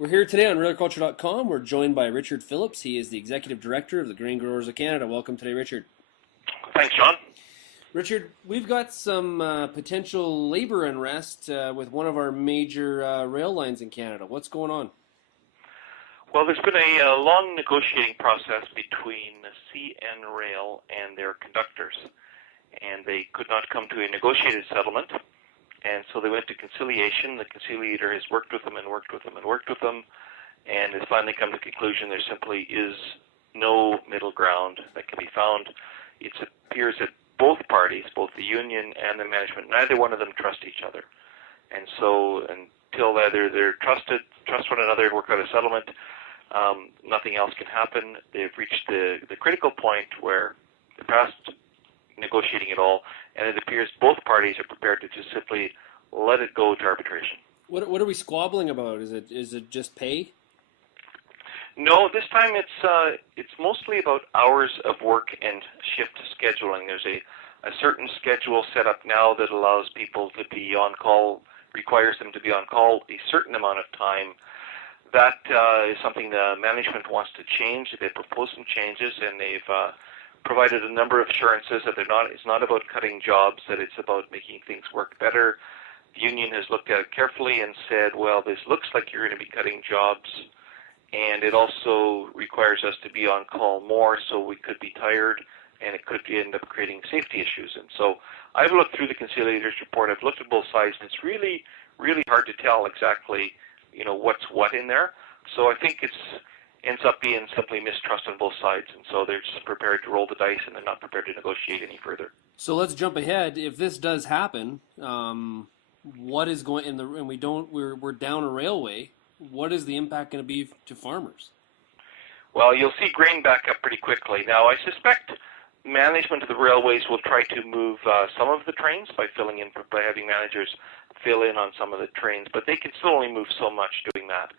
We're here today on RailAgriculture.com. We're joined by Richard Phillips. He is the Executive Director of the Grain Growers of Canada. Welcome today, Richard. Thanks, John. Richard, we've got some potential labor unrest with one of our major rail lines in Canada. What's going on? Well, there's been a long negotiating process between CN Rail and their conductors, and they could not come to a negotiated settlement, and so they went to conciliation. The conciliator has worked with them and worked with them and worked with them, and has finally come to the conclusion there simply is no middle ground that can be found. It appears that both parties, both the union and the management, neither one of them trust each other. And so until either they're trust one another, work out a settlement, nothing else can happen. They've reached the critical point where they're past negotiating it all, and it appears both parties are prepared to just simply let it go to arbitration. What are we squabbling about? Is it just pay? No, this time it's mostly about hours of work and shift scheduling. There's a certain schedule set up now that allows people to be on call, requires them to be on call a certain amount of time. That is something the management wants to change. They've proposed some changes, and they've provided a number of assurances that it's not about cutting jobs, that it's about making things work better. The union has looked at it carefully and said, well, this looks like you're going to be cutting jobs, and it also requires us to be on call more, so we could be tired, and it could end up creating safety issues. And so I've looked through the conciliator's report. I've looked at both sides, and it's really, really hard to tell exactly, what's what in there. So I think it ends up being simply mistrust on both sides, and so they're just prepared to roll the dice, and they're not prepared to negotiate any further. So let's jump ahead. If this does happen, what is going in and we're down a railway? What is the impact going to be to farmers? Well, you'll see grain back up pretty quickly. Now, I suspect management of the railways will try to move some of the trains by having managers fill in on some of the trains, but they can still only move so much doing that.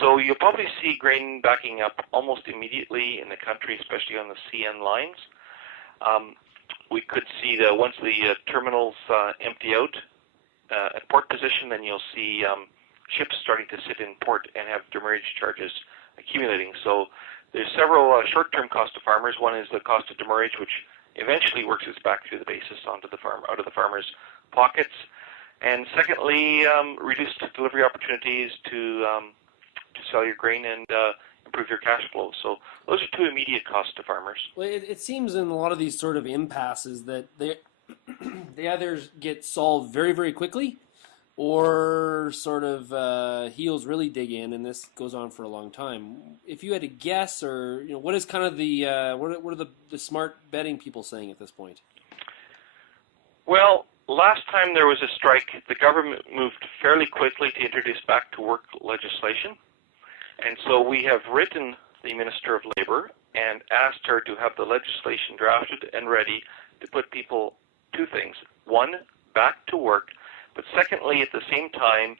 So you'll probably see grain backing up almost immediately in the country, especially on the CN lines. We could see once the terminals empty out at port position, then you'll see ships starting to sit in port and have demurrage charges accumulating. So there's several short-term costs to farmers. One is the cost of demurrage, which eventually works its back through the basis out of the farmers' pockets. And secondly, reduced delivery opportunities to sell your grain and improve your cash flow. So those are two immediate costs to farmers. Well, it seems in a lot of these sort of impasses that they either get solved very, very quickly, or sort of heels really dig in, and this goes on for a long time. If you had to guess, or what is kind of the what are the smart betting people saying at this point? Well, last time there was a strike, the government moved fairly quickly to introduce back to work legislation, and so we have written the Minister of Labor and asked her to have the legislation drafted and ready to put people two things: one, back to work. But secondly, at the same time,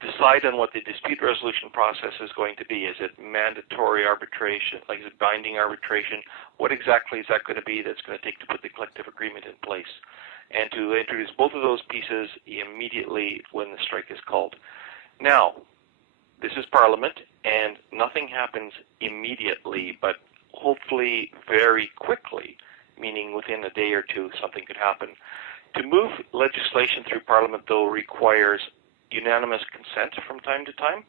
decide on what the dispute resolution process is going to be. Is it mandatory arbitration? Like, is it binding arbitration? What exactly is that going to be that's going to take to put the collective agreement in place? And to introduce both of those pieces immediately when the strike is called. Now, this is Parliament, and nothing happens immediately, but hopefully very quickly, meaning within a day or two, something could happen. To move legislation through Parliament, though, requires unanimous consent from time to time.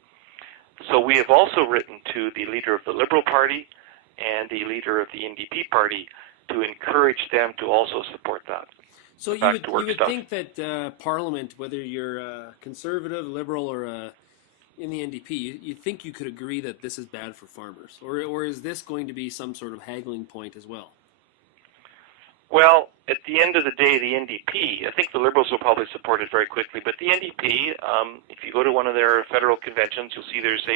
So we have also written to the leader of the Liberal Party and the leader of the NDP Party to encourage them to also support that. So you would think that Parliament, whether you're Conservative, Liberal, or in the NDP, you think you could agree that this is bad for farmers? Or is this going to be some sort of haggling point as well? Well, at the end of the day, the NDP, I think the Liberals will probably support it very quickly, but the NDP, if you go to one of their federal conventions, you'll see there's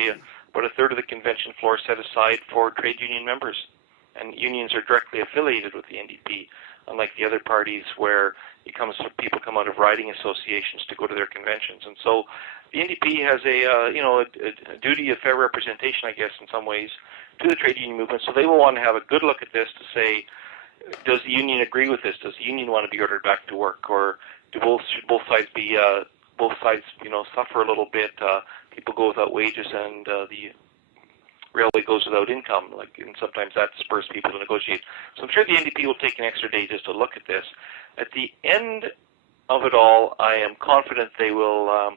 about a third of the convention floor set aside for trade union members, and unions are directly affiliated with the NDP, unlike the other parties where people come out of riding associations to go to their conventions. And so the NDP has a duty of fair representation, I guess, in some ways, to the trade union movement, so they will want to have a good look at this to say, does the union agree with this? Does the union want to be ordered back to work, or should both sides suffer a little bit? people go without wages and the railway goes without income, and sometimes that spurs people to negotiate. So I'm sure the NDP will take an extra day just to look at this. At the end of it all, I am confident they will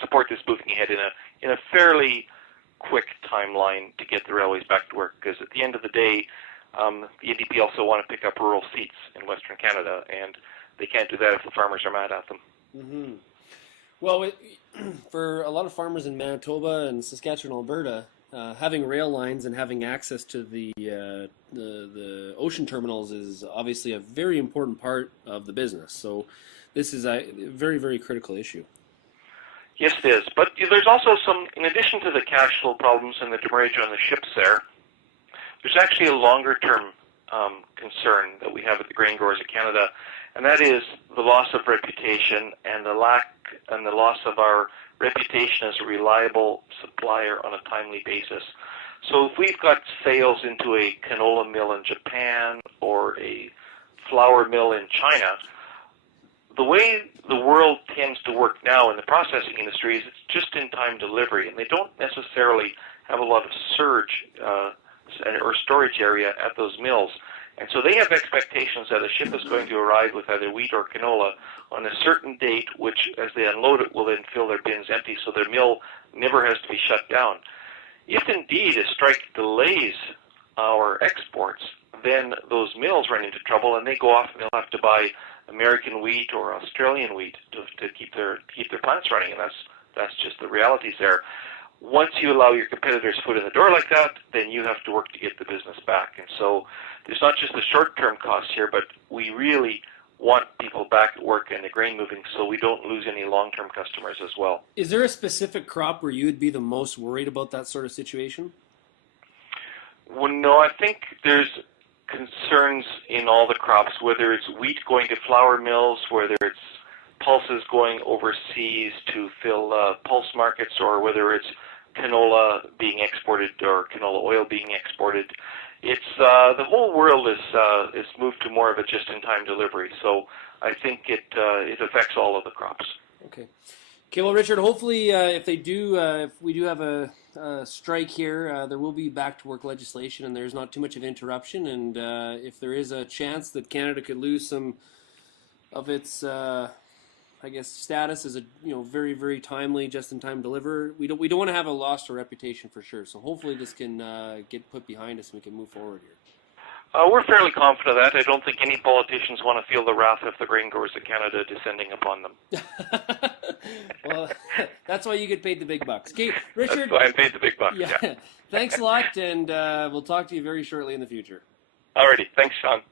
support this moving ahead in a fairly quick timeline to get the railways back to work, because at the end of the day, the NDP also want to pick up rural seats in Western Canada, and they can't do that if the farmers are mad at them. Mm-hmm. Well, for a lot of farmers in Manitoba and Saskatchewan, Alberta, having rail lines and having access to the ocean terminals is obviously a very important part of the business. So this is a very, very critical issue. Yes, it is. But there's also some, in addition to the cash flow problems and the demurrage on the ships there's actually a longer-term concern that we have with the grain growers of Canada, and that is the loss of reputation and the loss of our reputation as a reliable supplier on a timely basis. So if we've got sales into a canola mill in Japan or a flour mill in China, the way the world tends to work now in the processing industry is it's just-in-time delivery, and they don't necessarily have a lot of surge or storage area at those mills. And so they have expectations that a ship is going to arrive with either wheat or canola on a certain date, which, as they unload it, will then fill their bins empty, so their mill never has to be shut down. If indeed a strike delays our exports, then those mills run into trouble, and they go off and they'll have to buy American wheat or Australian wheat to keep their plants running, and that's just the realities there. Once you allow your competitors' foot in the door like that, then you have to work to get the business back. And so there's not just the short-term costs here, but we really want people back at work and the grain moving so we don't lose any long-term customers as well. Is there a specific crop where you would be the most worried about that sort of situation? Well, no, I think there's concerns in all the crops, whether it's wheat going to flour mills, whether it's pulses going overseas to fill pulse markets, or whether it's canola being exported or canola oil being exported. It's the whole world is moved to more of a just-in-time delivery. So I think it affects all of the crops. Okay. Okay. Well, Richard, hopefully, if we do have a strike here, there will be back-to-work legislation, and there's not too much of interruption. And if there is a chance that Canada could lose some of its status as a very, very timely, just-in-time deliverer, we don't want to have a loss to reputation for sure. So hopefully this can get put behind us and we can move forward here. We're fairly confident of that. I don't think any politicians want to feel the wrath of the grain growers of Canada descending upon them. Well, that's why you get paid the big bucks. Okay, Richard. That's why I'm paid the big bucks. Yeah. Thanks a lot, and we'll talk to you very shortly in the future. Alrighty. Thanks, Sean.